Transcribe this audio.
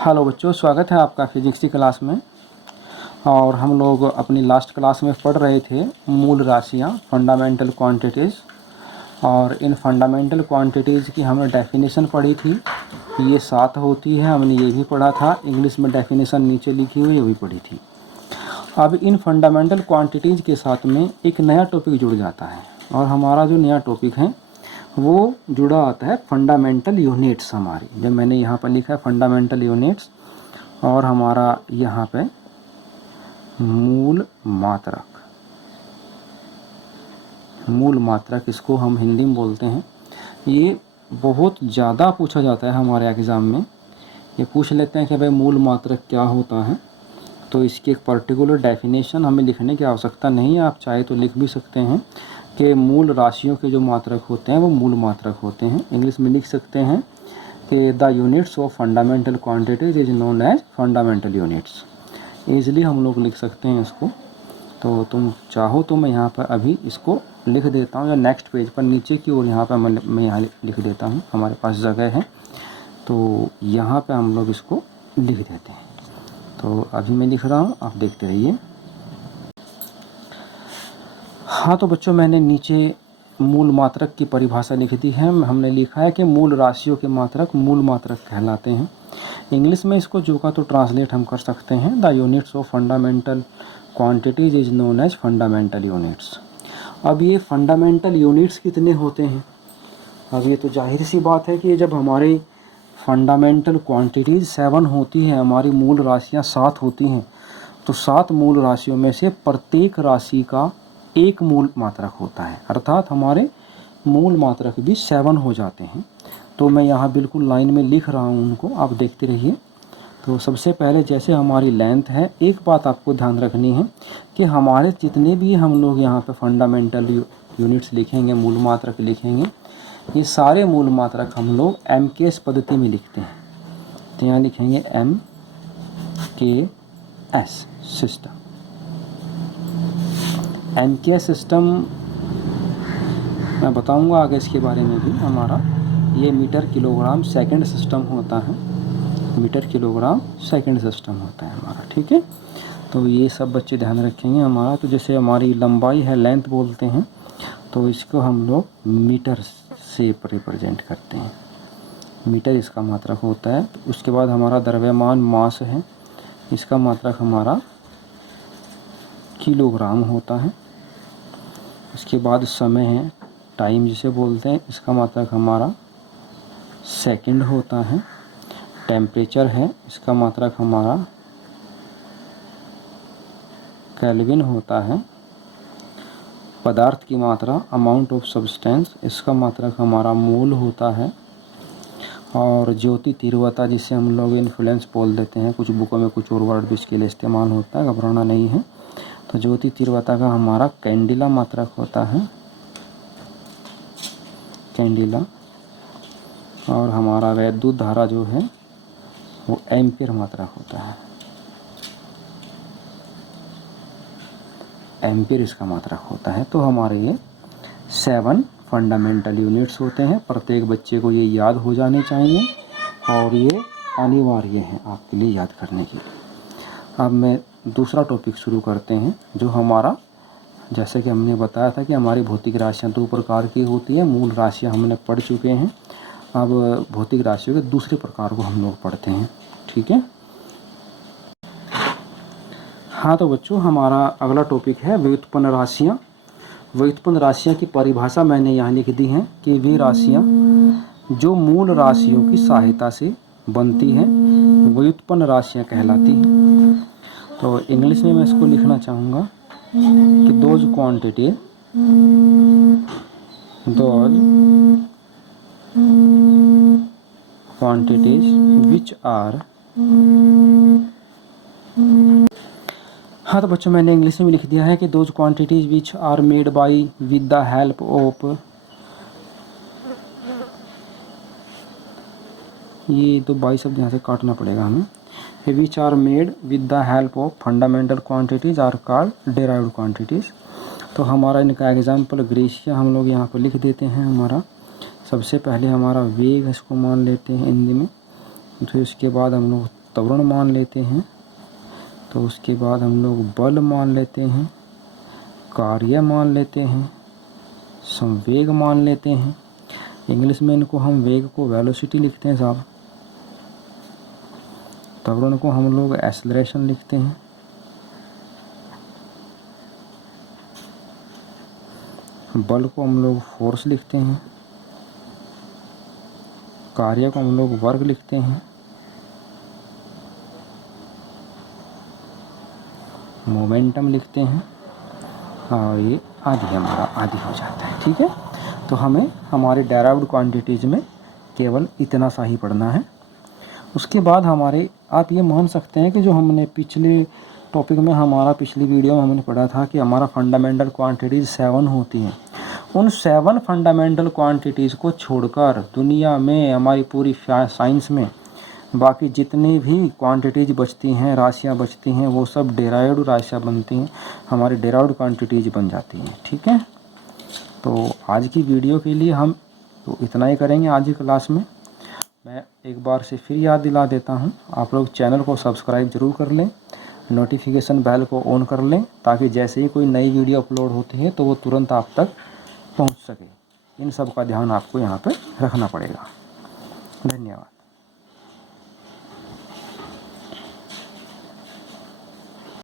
Hello बच्चों, स्वागत है आपका फिजिक्स की क्लास में। और हम लोग अपनी लास्ट क्लास में पढ़ रहे थे मूल राशियाँ, फंडामेंटल क्वांटिटीज़। और इन फंडामेंटल क्वांटिटीज़ की हमने डेफिनेशन पढ़ी थी। ये 7 होती है, हमने ये भी पढ़ा था। इंग्लिश में डेफिनेशन नीचे लिखी हुई, ये भी पढ़ी थी। अब इन फंडामेंटल क्वांटिटीज़ के साथ में एक नया टॉपिक जुड़ जाता है, और हमारा जो नया टॉपिक है वो जुड़ा आता है फंडामेंटल यूनिट्स हमारी। जब मैंने यहाँ पर लिखा है फंडामेंटल यूनिट्स, और हमारा यहाँ पे मूल मात्रक, मूल मात्रक इसको हम हिंदी में बोलते हैं। ये बहुत ज़्यादा पूछा जाता है हमारे एग्ज़ाम में। ये पूछ लेते हैं कि भाई मूल मात्रक क्या होता है, तो इसकी एक पर्टिकुलर डेफिनेशन हमें लिखने की आवश्यकता नहीं है। आप चाहे तो लिख भी सकते हैं कि मूल राशियों के जो मात्रक होते हैं वो मूल मात्रक होते हैं। इंग्लिश में लिख सकते हैं कि the units of fundamental quantities is known as fundamental units. Easily हम लोग लिख सकते हैं इसको। तो तुम चाहो तो मैं यहाँ पर अभी इसको लिख देता हूँ, या नेक्स्ट पेज पर नीचे की ओर यहाँ पर मैं यहाँ लिख देता हूँ। हमारे पास जगह है तो यहाँ पर हम लोग इसको लिख देते हैं। तो अभी मैं लिख रहा हूँ, आप देखते रहिए। हाँ तो बच्चों, मैंने नीचे मूल मात्रक की परिभाषा लिख दी है। हमने लिखा है कि मूल राशियों के मात्रक मूल मात्रक कहलाते हैं। इंग्लिश में इसको जो का तो ट्रांसलेट हम कर सकते हैं, the units of fundamental quantities is known as fundamental units. अब ये फंडामेंटल यूनिट्स कितने होते हैं? अब ये तो जाहिर सी बात है कि जब हमारे फंडामेंटल क्वांटिटीज़ 7 होती हैं, हमारी मूल राशियाँ 7 होती हैं, तो 7 मूल राशियों में से प्रत्येक राशि का एक मूल मात्रक होता है, अर्थात हमारे मूल मात्रक भी 7 हो जाते हैं। तो मैं यहाँ बिल्कुल लाइन में लिख रहा हूँ उनको, आप देखते रहिए। तो सबसे पहले जैसे हमारी लेंथ है, एक बात आपको ध्यान रखनी है कि हमारे जितने भी हम लोग यहाँ पे फंडामेंटल यूनिट्स लिखेंगे, मूल मात्रक लिखेंगे, ये सारे मूल मात्रक हम लोग एम के एस पद्धति में लिखते हैं। तो यहाँ लिखेंगे एम के एस सिस्टम। एम के एस सिस्टम मैं बताऊंगा आगे इसके बारे में भी। हमारा ये मीटर किलोग्राम सेकंड सिस्टम होता है, मीटर किलोग्राम सेकंड सिस्टम होता है हमारा, ठीक है। तो ये सब बच्चे ध्यान रखेंगे हमारा। तो जैसे हमारी लंबाई है, लेंथ बोलते हैं, तो इसको हम लोग मीटर से रिप्रेजेंट करते हैं। मीटर इसका मात्रक होता है। तो उसके बाद हमारा द्रव्यमान मास है, इसका मात्रक हमारा किलोग्राम होता है। उसके बाद समय है, टाइम जिसे बोलते हैं, इसका मात्रक हमारा सेकंड होता है। टेम्परेचर है, इसका मात्रक हमारा केल्विन होता है। पदार्थ की मात्रा, अमाउंट ऑफ सब्सटेंस, इसका मात्रक हमारा मोल होता है। और ज्योति तीव्रता, जिसे हम लोग इन्फ्लुएंस बोल देते हैं, कुछ बुकों में कुछ और वर्ड भी इसके लिए इस्तेमाल होता है, घबराना नहीं है। तो ज्योति तीव्रता का हमारा कैंडिला मात्रक होता है, कैंडिला। और हमारा वैद्युत धारा जो है वो एम्पियर मात्रक होता है, एम्पियर इसका मात्रक होता है। तो हमारे ये 7 फंडामेंटल यूनिट्स होते हैं। प्रत्येक बच्चे को ये याद हो जाने चाहिए, और ये अनिवार्य है आपके लिए याद करने के लिए। अब मैं दूसरा टॉपिक शुरू करते हैं, जो हमारा, जैसे कि हमने बताया था कि हमारी भौतिक राशियाँ 2 प्रकार की होती है। मूल राशियाँ हमने पढ़ चुके हैं। अब भौतिक राशियों के दूसरे प्रकार को हम लोग पढ़ते हैं, ठीक है। हाँ तो बच्चों, हमारा अगला टॉपिक है व्युत्पन्न राशियाँ। व्युत्पन्न राशियाँ की परिभाषा मैंने यहाँ लिख दी है कि वे राशियाँ जो मूल राशियों की सहायता से बनती हैं व्युत्पन्न राशियाँ कहलाती हैं। तो इंग्लिश में मैं इसको लिखना चाहूँगा कि दोज क्वांटिटीज विच आर। हाँ तो बच्चों, मैंने इंग्लिश में लिख दिया है कि those quantities which are made by with the help of, ये तो बाई शब्द यहाँ से काटना पड़ेगा हमें, which are made with the help of fundamental quantities are called derived quantities. तो हमारा इनका एग्जाम्पल ग्रेशिया हम लोग यहाँ पर लिख देते हैं। हमारा सबसे पहले हमारा वेग इसको मान लेते हैं हिंदी में, फिर उसके बाद हम लोग त्वरण मान लेते हैं, तो उसके बाद हम लोग बल मान लेते हैं, कार्य मान लेते हैं, संवेग मान लेते हैं। इंग्लिश में इनको हम वेग को वेलोसिटी लिखते हैं साहब, त्वरण को हम लोग एक्सेलरेशन लिखते हैं, बल को हम लोग फोर्स लिखते हैं, कार्य को हम लोग वर्क लिखते हैं, मोमेंटम लिखते हैं, और ये आदि हमारा आदि हो जाता है। ठीक है, तो हमें हमारे डेराइव्ड क्वांटिटीज़ में केवल इतना सा ही पढ़ना है। उसके बाद हमारे आप ये मान सकते हैं कि जो हमने पिछले टॉपिक में हमारा पिछली वीडियो में हमने पढ़ा था कि हमारा फंडामेंटल क्वांटिटीज़ 7 होती हैं, उन 7 फंडामेंटल क्वांटिटीज़ को छोड़कर दुनिया में हमारी पूरी साइंस में बाकी जितनी भी क्वांटिटीज़ बचती हैं, राशियाँ बचती हैं, वो सब डेराइव्ड राशियाँ बनती हैं, हमारी डेराइव्ड क्वांटिटीज़ बन जाती हैं। ठीक है, तो आज की वीडियो के लिए हम तो इतना ही करेंगे आज की क्लास में। मैं एक बार से फिर याद दिला देता हूँ, आप लोग चैनल को सब्सक्राइब ज़रूर कर लें, नोटिफिकेशन बेल को ऑन कर लें, ताकि जैसे ही कोई नई वीडियो अपलोड होती है तो वो तुरंत आप तक पहुँच सके। इन सब का ध्यान आपको यहाँ पर रखना पड़ेगा। धन्यवाद।